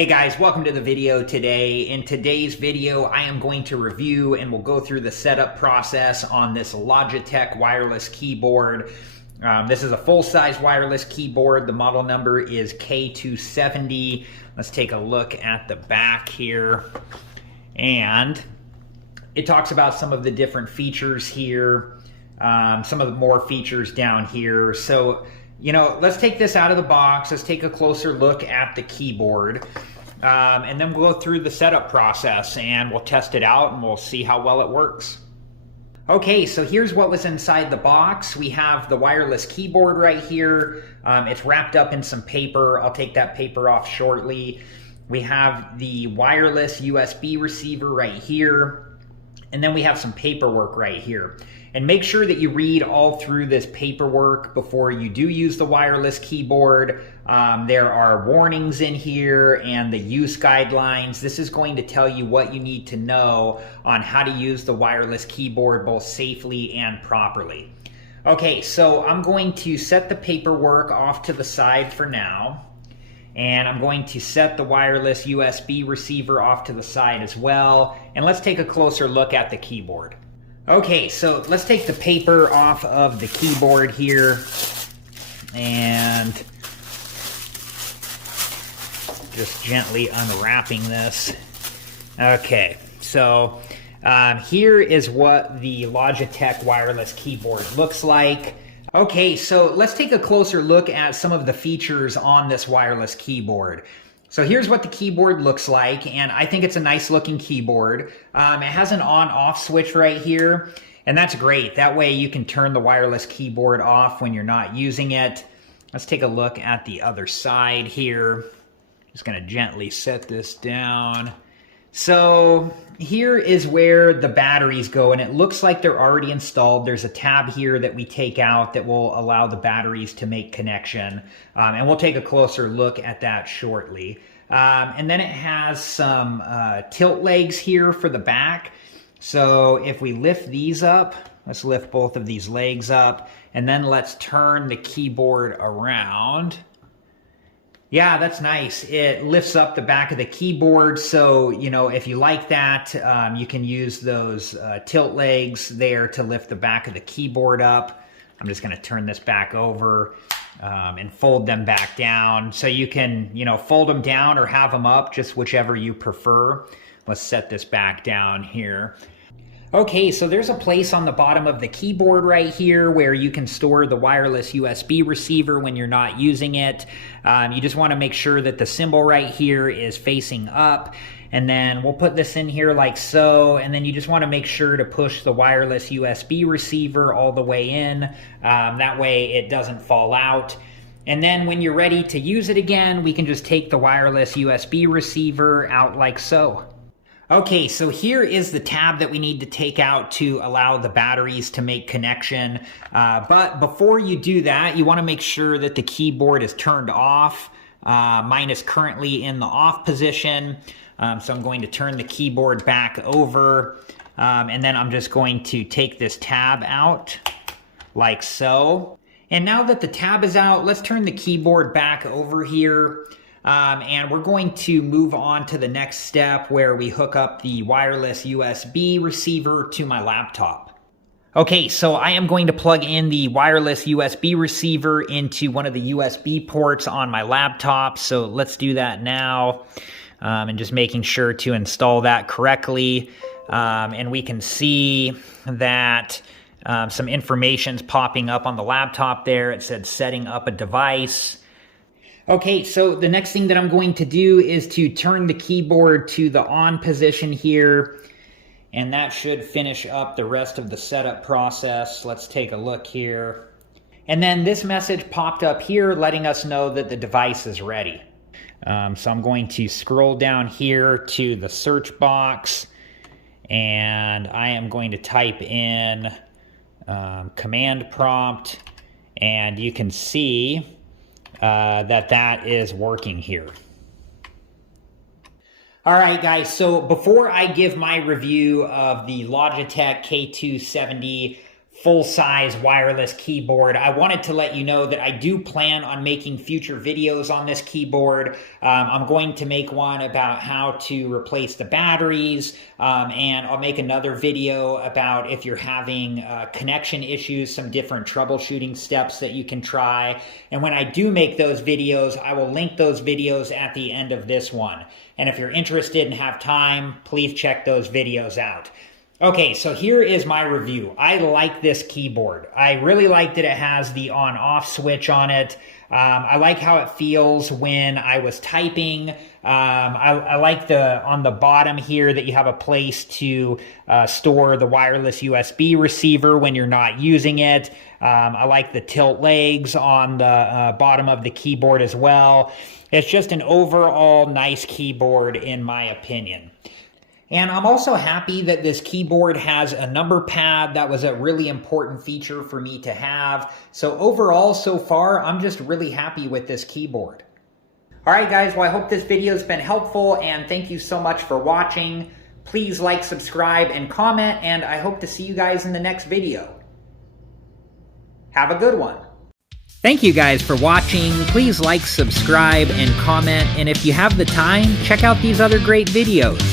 Hey guys, welcome to the video today. In today's video, I am going to review and we'll go through the setup process on this Logitech wireless keyboard. This is a full-size wireless keyboard. The model number is K270. Let's take a look at the back here. And it talks about some of the different features here, some of the more features down here. So, you know, let's take this out of the box. Let's take a closer look at the keyboard. And then we'll go through the setup process and we'll test it out and we'll see how well it works. Okay, so here's what was inside the box. We have the wireless keyboard right here. It's wrapped up in some paper. I'll take that paper off shortly. We have the wireless USB receiver right here. And then we have some paperwork right here. And make sure that you read all through this paperwork before you do use the wireless keyboard. There are warnings in here and the use guidelines. This is going to tell you what you need to know on how to use the wireless keyboard both safely and properly. Okay, so I'm going to set the paperwork off to the side for now. And I'm going to set the wireless USB receiver off to the side as well. And let's take a closer look at the keyboard. Okay, so let's take the paper off of the keyboard here and just gently unwrapping this. Okay, so here is what the Logitech wireless keyboard looks like. Okay, so let's take a closer look at some of the features on this wireless keyboard. So here's what the keyboard looks like, and I think it's a nice looking keyboard. It has an on-off switch right here, and that's great. That way you can turn the wireless keyboard off when you're not using it. Let's take a look at the other side here. Just gonna gently set this down. So here is where the batteries go, and it looks like they're already installed. There's a tab here that we take out that will allow the batteries to make connection, and we'll take a closer look at that shortly. And then it has some tilt legs here for the back. So if we lift these up, let's lift both of these legs up, and then let's turn the keyboard around. Yeah, that's nice. It lifts up the back of the keyboard, so, you know, if you like that, you can use those tilt legs there to lift the back of the keyboard up. I'm just going to turn this back over and fold them back down. So you can, you know, fold them down or have them up, just whichever you prefer. Let's set this back down here. Okay, so there's a place on the bottom of the keyboard right here where you can store the wireless USB receiver when you're not using it. You just want to make sure that the symbol right here is facing up, and then we'll put this in here like so, and then you just want to make sure to push the wireless USB receiver all the way in. That way it doesn't fall out. And then when you're ready to use it again, we can just take the wireless USB receiver out like so. Okay, so here is the tab that we need to take out to allow the batteries to make connection. But before you do that, you want to make sure that the keyboard is turned off. Mine is currently in the off position. So I'm going to turn the keyboard back over. And then I'm just going to take this tab out like so. And now that the tab is out, let's turn the keyboard back over here. And we're going to move on to the next step where we hook up the wireless USB receiver to my laptop. Okay, so I am going to plug in the wireless USB receiver into one of the USB ports on my laptop. So let's do that now, and just making sure to install that correctly. And we can see that some information's popping up on the laptop there. It said setting up a device. Okay, so the next thing that I'm going to do is to turn the keyboard to the on position here, and that should finish up the rest of the setup process. Let's take a look here. And then this message popped up here letting us know that the device is ready. So I'm going to scroll down here to the search box, and I am going to type in command prompt, and you can see that is working here. All right, guys, so before I give my review of the Logitech K270 full-size wireless keyboard. I wanted to let you know that I do plan on making future videos on this keyboard. I'm going to make one about how to replace the batteries, and I'll make another video about if you're having connection issues, some different troubleshooting steps that you can try. And when I do make those videos, I will link those videos at the end of this one. And if you're interested and have time, please check those videos out. Okay, so here is my review. I like this keyboard. I really like that it has the on-off switch on it. I like how it feels when I was typing. I like on the bottom here that you have a place to store the wireless USB receiver when you're not using it. I like the tilt legs on the bottom of the keyboard as well. It's just an overall nice keyboard in my opinion. And I'm also happy that this keyboard has a number pad. That was a really important feature for me to have. So overall, so far, I'm just really happy with this keyboard. All right, guys, well, I hope this video has been helpful, and thank you so much for watching. Please like, subscribe, and comment, and I hope to see you guys in the next video. Have a good one. Thank you guys for watching. Please like, subscribe, and comment, and if you have the time, check out these other great videos.